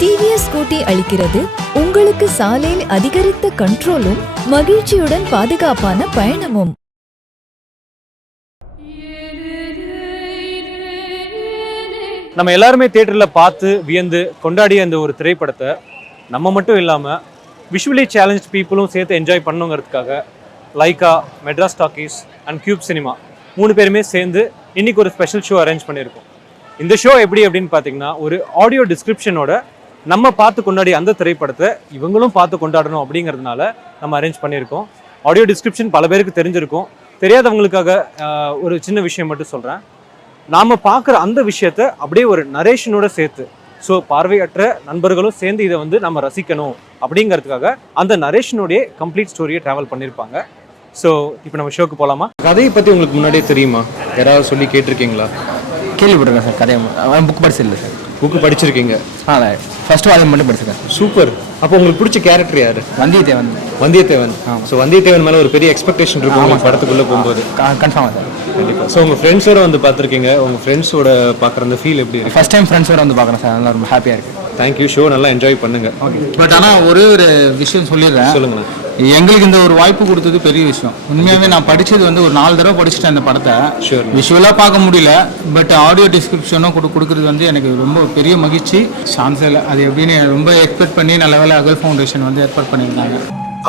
TVS scooty அளிக்கிறது உங்களுக்கு சாலையில் அதிகரித்த கண்ட்ரோலும் மகிழ்ச்சியுடன் பாதுகாப்பான பயணமும். நம்ம எல்லாருமே தியேட்டரில் பார்த்து வியந்து கொண்டாடிய அந்த ஒரு திரைப்படத்தை நம்ம மட்டும் இல்லாமல் விஷுவலி சேலஞ்ச் பீப்புளும் சேர்த்து என்ஜாய் பண்ணுங்கிறதுக்காக Lyca, Madras Talkies and Qube Cinema 3 பேருமே சேர்ந்து இன்றைக்கி ஒரு ஸ்பெஷல் ஷோ அரேஞ்ச் பண்ணியிருக்கோம். இந்த ஷோ எப்படி அப்படின்னு பார்த்தீங்கன்னா, ஒரு ஆடியோ டிஸ்கிரிப்ஷனோட நம்ம பார்த்து கொண்டாடி அந்த திரைப்படத்தை இவங்களும் பார்த்து கொண்டாடணும் அப்படிங்கிறதுனால நம்ம அரேஞ்ச் பண்ணியிருக்கோம். ஆடியோ டிஸ்கிரிப்ஷன் பல பேருக்கு தெரிஞ்சிருக்கும். தெரியாதவங்களுக்காக ஒரு சின்ன விஷயம் மட்டும் சொல்கிறேன். நாம் பார்க்குற அந்த விஷயத்த அப்படியே ஒரு நரேஷனோட சேர்த்து, ஸோ பார்வையற்ற நண்பர்களும் சேர்ந்து இதை வந்து நம்ம ரசிக்கணும் அப்படிங்கிறதுக்காக அந்த நரேஷனுடைய கம்ப்ளீட் ஸ்டோரியை ட்ராவல் பண்ணியிருப்பாங்க. ஸோ இப்போ நம்ம ஷோக்கு போகலாமா? கதையை பற்றி உங்களுக்கு முன்னாடியே தெரியுமா? யாராவது சொல்லி கேட்டிருக்கீங்களா? கேள்விப்பட்டிருக்கேன் சார். கதையை புக் படிச்சில்லை சார். புக்கு படிச்சிருக்கீங்க? ஃபர்ஸ்ட் வால்யூம் மட்டும் படிச்சிருக்கேன். சூப்பர். அப்போ உங்களுக்கு பிடிச்ச கேரக்டர் யாரு? வந்தியத்தேவன். வந்தியத்தேவன். ஸோ வந்தியத்தேவன் மேலே ஒரு பெரிய எக்ஸ்பெக்டேஷன் இருக்கும் உங்களுக்கு படத்துக்குள்ளே போகும்போது. கன்ஃபார்மாக சார். கண்டிப்பாக. ஸோ உங்கள் ஃப்ரெண்ட்ஸோட வந்து பார்த்துருக்கீங்க, உங்கள் ஃப்ரெண்ட்ஸோட பார்க்குற அந்த ஃபீல் எப்படி இருக்குது? ஃபர்ஸ்ட் டைம் ஃப்ரெண்ட்ஸோட வந்து பார்க்குறேன் சார். நல்லா ரொம்ப ஹாப்பியாக இருக்குது. தேங்க்யூ. ஷோ நல்லா என்ஜாய் பண்ணுங்க. ஓகே. பட் ஆனால் ஒரே ஒரு விஷயம் சொல்லிடுறேன். சொல்லுங்களேன். எங்களுக்கு இந்த ஒரு வாய்ப்பு கொடுத்தது பெரிய விஷயம். உண்மையாகவே நான் படித்தது வந்து ஒரு 4 தடவை படிச்சுட்டேன் அந்த படத்தை. விஷுவலாக பார்க்க முடியல, பட் ஆடியோ டிஸ்கிரிப்ஷனும் கொடுக்குறது வந்து எனக்கு ரொம்ப பெரிய மகிழ்ச்சி. சான்ஸில் அது எப்படின்னு ரொம்ப எக்ஸ்பெக்ட் பண்ணி நல்ல வேலை அகல் ஃபவுண்டேஷன் வந்து ஏற்பாடு பண்ணியிருந்தாங்க.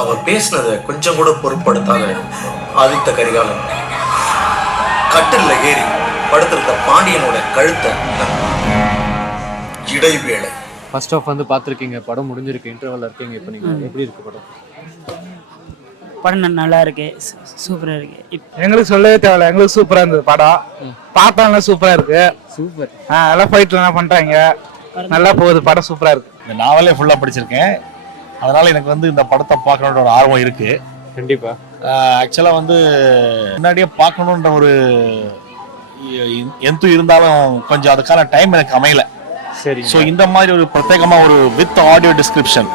அவர் பேசினதை கொஞ்சம் கூட பொருட்படுத்தாத ஆதித்த கரிகாலன் கட்டில்ல ஏறி படுத்திருந்த பாண்டியனோட கழுத்தை இடைவேளை. ஃபர்ஸ்ட் ஆஃப் வந்து பார்த்துருக்கீங்க, படம் முடிஞ்சிருக்கு, இன்டர்வல் இருக்கீங்க. இப்போ நீங்கள் எப்படி இருக்கு படம்? படம் நல்லா இருக்கு, சூப்பராக இருக்கு. எங்களுக்கு சொல்லவே தேவையில்ல, எங்களுக்கு சூப்பராக இருந்தது படம். பார்த்தாலும் சூப்பராக இருக்கு. சூப்பர். நல்லா ஃபைட்லாம் பண்ணுறாங்க, நல்லா போகுது படம், சூப்பராக இருக்கு. இந்த நாவலே ஃபுல்லாக படிச்சிருக்கேன், அதனால எனக்கு வந்து இந்த படத்தை பார்க்கணுன்ற ஒரு ஆர்வம் இருக்கு. கண்டிப்பா. ஆக்சுவலாக வந்து முன்னாடியே பார்க்கணுன்ற ஒரு எந்த இருந்தாலும் கொஞ்சம் அதுக்கான டைம் எனக்கு அமையல. சரி. ஸோ இந்த மாதிரி ஒரு பிரத்யேகமாக ஒரு வித் ஆடியோ டிஸ்கிரிப்ஷன்,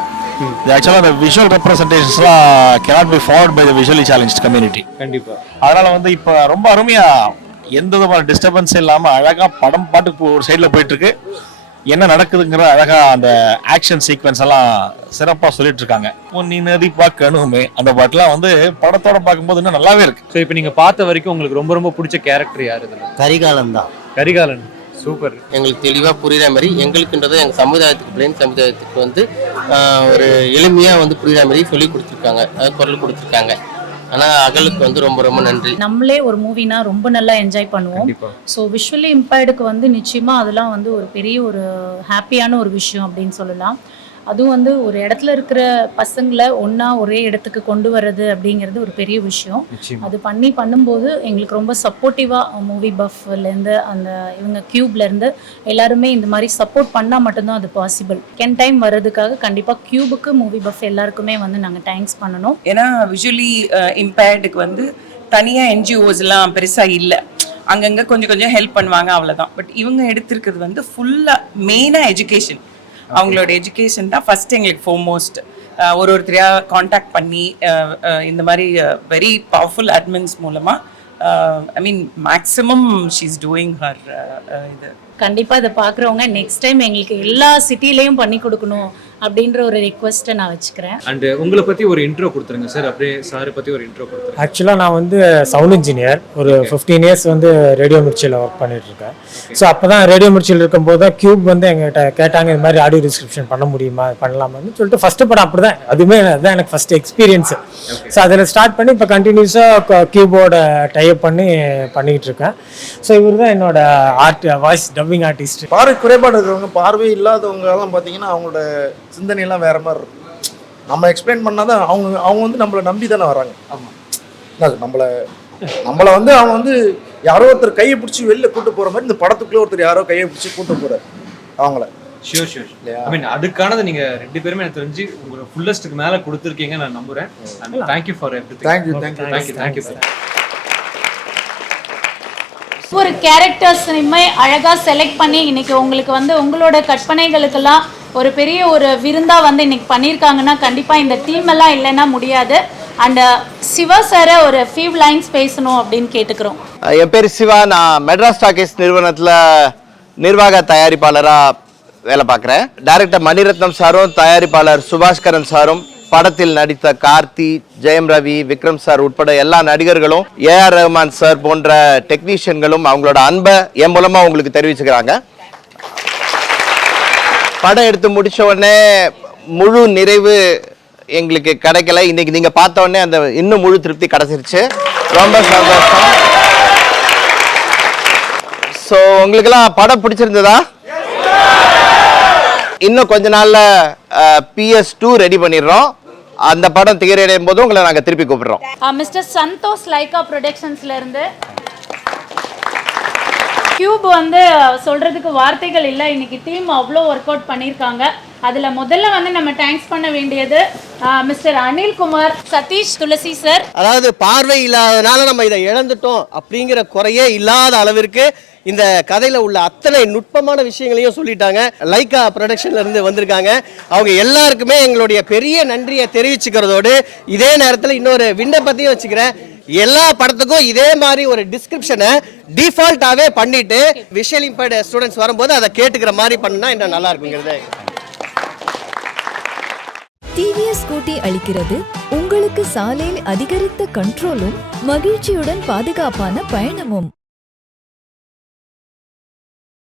ஆக்சுவலாக அந்த visual ரெப்ரஸன்டேஷன்ஸ்லாம் cannot be followed by the visually challenged community. கண்டிப்பா. அதனால வந்து இப்போ ரொம்ப அருமையாக எந்த விதமான டிஸ்டர்பன்ஸ் இல்லாமல் அழகாக படம் பாட்டுக்கு ஒரு சைடில் போயிட்டு இருக்கு. என்ன நடக்குதுங்கிற அழகா அந்த ஆக்ஷன் சீக்வன்ஸ் எல்லாம் சிறப்பா சொல்லிட்டு இருக்காங்க. நீ நதி பார்க்கணுமே அந்த பாட்டுலாம் வந்து படத்தோட பார்க்கும்போது இன்னும் நல்லாவே இருக்கு. ஸோ இப்போ நீங்க பார்த்த வரைக்கும் உங்களுக்கு ரொம்ப ரொம்ப பிடிச்ச கேரக்டர் யாரு? கரிகாலன் தான். கரிகாலன். சூப்பர். எங்களுக்கு தெளிவாக புரியுற மாதிரி, எங்களுக்குன்றது எங்கள் சமுதாயத்துக்கு, பிளைன் சமுதாயத்துக்கு வந்து ஒரு எளிமையாக வந்து புரியுற மாதிரி சொல்லி கொடுத்துருக்காங்க, குரல் கொடுத்துருக்காங்க. ஆனால் அகலுக்கு வந்து ரொம்ப ரொம்ப நன்றி. நம்மளே ஒரு மூவினா ரொம்ப நல்லா என்ஜாய் பண்ணுவோம். ஸோ விஷுவலி இம்பேர்டுக்கு வந்து நிச்சயமாக அதெல்லாம் வந்து ஒரு பெரிய ஒரு ஹாப்பியான ஒரு விஷயம் அப்படின்னு சொல்லலாம். அதுவும் வந்து ஒரு இடத்துல இருக்கிற பசங்களை ஒன்றா ஒரே இடத்துக்கு கொண்டு வர்றது அப்படிங்கிறது ஒரு பெரிய விஷயம். அது பண்ணும்போது எங்களுக்கு ரொம்ப சப்போர்ட்டிவாக மூவிபஃப்லேருந்து அந்த இவங்க கியூப்லேருந்து எல்லாருமே இந்த மாதிரி சப்போர்ட் பண்ணால் மட்டும்தான் அது பாசிபிள். டைம் வர்றதுக்காக கண்டிப்பாக கியூபுக்கு மூவிபஃப் எல்லாருக்குமே வந்து நாங்கள் தேங்க்ஸ் பண்ணணும். ஏன்னா விஷுவலி இம்பேர்டுக்கு வந்து தனியாக என்ஜிஓஸ்லாம் பெருசாக இல்லை, அங்கங்கே கொஞ்சம் ஹெல்ப் பண்ணுவாங்க, அவ்வளோதான். பட் இவங்க எடுத்திருக்கிறது வந்து ஃபுல்லாக மெயினாக எஜுகேஷன். அவங்களோட எஜுகேஷன் தான் ஃபர்ஸ்ட் எங்களுக்கு ஃபோர்மோஸ்ட். ஒருத்தரையாக காண்டாக்ட் பண்ணி இந்த மாதிரி வெரி பவர்ஃபுல் அட்மின்ஸ் மூலமாக I mean maximum she is doing her இது. கண்டிப்பாக இதை பார்க்குறவங்க நெக்ஸ்ட் டைம் எங்களுக்கு எல்லா சிட்டிலையும் பண்ணி கொடுக்கணும் அப்படின்ற ஒரு ரிக்வெஸ்ட்டை நான் வச்சுக்கிறேன். அண்ட் உங்களை பற்றி ஒரு இன்ட்ரோ கொடுத்துருங்க சார். அப்படியே சாரை பற்றி ஒரு இன்ட்ரோ கொடுத்துருங்க. ஆக்சுவலாக நான் வந்து சவுண்ட் இன்ஜினியர், ஒரு 15 இயர்ஸ் வந்து ரேடியோ மிர்ச்சியில் ஒர்க் பண்ணிட்டு இருக்கேன். ஸோ அப்போ தான் ரேடியோ மிர்ச்சியில் இருக்கும்போது தான் கியூப் வந்து எங்கள்கிட்ட கேட்டாங்க, இந்த மாதிரி ஆடியோ டிஸ்கிரிப்ஷன் பண்ண முடியுமா, பண்ணலாமான்னு சொல்லிட்டு ஃபஸ்ட்டு படம் அப்படி தான், அதுவுமே அதுதான் எனக்கு ஃபஸ்ட் எக்ஸ்பீரியன்ஸு. ஸோ அதில் ஸ்டார்ட் பண்ணி இப்போ கண்டினியூஸாக கியூபோட டைப் பண்ணிக்கிட்டு இருக்கேன். ஸோ இவர் தான் என்னோட வாய்ஸ் டப்பிங் ஆர்டிஸ்ட். பார்வை குறைபாடு இருக்கிறவங்க, பார்வை இல்லாதவங்க எல்லாம் பார்த்தீங்கன்னா அவங்களோட சிந்தனையெல்லாம் வேற மாதிரி இருக்கும். நம்ம எக்ஸ்பிளைன் பண்ணாதான் அவங்க வந்து நம்மளை நம்பி தானே வராங்க. ஆமாம், நம்மளை வந்து அவங்க வந்து யாரோ ஒருத்தர் கையை பிடிச்சி வெளில கூட்டு போகிற மாதிரி இந்த படத்துக்குள்ளே ஒருத்தர் யாரோ கையை பிடிச்சி கூட்டு போகிறார் அவங்கள. ஷியோர் ஐ மீன் அதுக்கானது நீங்கள் 2 பேருமே எனக்கு தெரிஞ்சு உங்களோட ஃபுல்லஸ்ட்டுக்கு மேலே கொடுத்துருக்கீங்க நான் நம்புகிறேன். Thank you for everything. தேங்க்யூ. ஒரு கேரக்டர்ஸையுமே அழகாக செலக்ட் பண்ணி இன்னைக்கு உங்களுக்கு வந்து உங்களோட கற்பனைகளுக்கெல்லாம் ஒரு பெரிய ஒரு விருந்தா வந்து இன்னைக்கு பண்ணியிருக்காங்கன்னா கண்டிப்பாக இந்த டீம் எல்லாம் இல்லைன்னா முடியாது. அண்ட் சிவா சாரை ஒரு ஃபியூ லைன்ஸ் பேசணும் அப்படின்னு கேட்டுக்கிறோம். என் பேர் சிவா, நான் மெட்ராஸ் டாக்கீஸ் நிறுவனத்தில் நிர்வாக தயாரிப்பாளராக வேலை பார்க்குறேன். டைரக்டர் மணிரத்னம் சாரும் தயாரிப்பாளர் சுபாஸ்கரன் சாரும் படத்தில் நடித்த கார்த்தி, ஜெயம், ரவி, விக்ரம் சார் உட்பட எல்லா நடிகர்களும், AR ரஹ்மான் சார் போன்ற டெக்னீஷியன்களும் அவங்களோட அன்பை என் மூலமா உங்களுக்கு தெரிவிச்சுக்கிறாங்க. படம் எடுத்து முடிச்ச உடனே முழு நிறைவு எங்களுக்கு கிடைக்கல. இன்னைக்கு நீங்க பார்த்த உடனே அந்த இன்னும் முழு திருப்தி கிடைச்சிருச்சு. ரொம்ப சந்தோஷம். ஸோ உங்களுக்கெல்லாம் படம் பிடிச்சிருந்ததா? இன்னும் கொஞ்ச நாள்ல PS2 ரெடி பண்ணிடுறோம். அந்த படம் திரையடையும் போது உங்களை நாங்கள் திருப்பி கூப்பிடுறோம். மிஸ்டர் சந்தோஷ் லைகா ப்ரொடக்ஷன்ஸ்ல இருந்து கியூப் வந்து சொல்றதுக்கு வார்த்தைகள் இல்லை. இன்னைக்கு டீம் அவ்வளோ ஒர்க் அவுட் பண்ணியிருக்காங்க. அதில் முதல்ல வந்து நம்ம தேங்க்ஸ் பண்ண வேண்டியது மிஸ்டர் அனில்குமார், சதீஷ், துளசி சார். அதாவது பார்வை இல்லாதனால நம்ம இதை இழந்துட்டோம் அப்படிங்கிற குறையே இல்லாத அளவிற்கு இந்த கதையில உள்ள அத்தனை நுட்பமான விஷயங்களையும் சொல்லிட்டாங்க. லைகா ப்ரொடக்ஷன்ல இருந்து வந்திருக்காங்க. அவங்க எல்லாருக்குமே எங்களுடைய பெரிய நன்றியை தெரிவிச்சுக்கிறதோடு இதே நேரத்தில் இன்னொரு விண்ணப்பத்தையும் வச்சுக்கிறேன். எல்லா படத்துக்கும் இதே மாதிரி ஒரு டிஸ்கிரிப்ஷனை டிஃபால்ட்டாவே பண்ணிட்டு விஷுவல் இம்பேர்டு ஸ்டூடெண்ட்ஸ் வரும்போது அதை கேட்டுக்கிற மாதிரி பண்ணா இன்னும் நல்லா இருக்குங்கிறது. டிவிஎஸ் ஸ்கூட்டி அளிக்கிறது உங்களுக்கு சாலையில் அதிகரித்த கண்ட்ரோலும் மகிழ்ச்சியுடன் பாதுகாப்பான பயணமும்.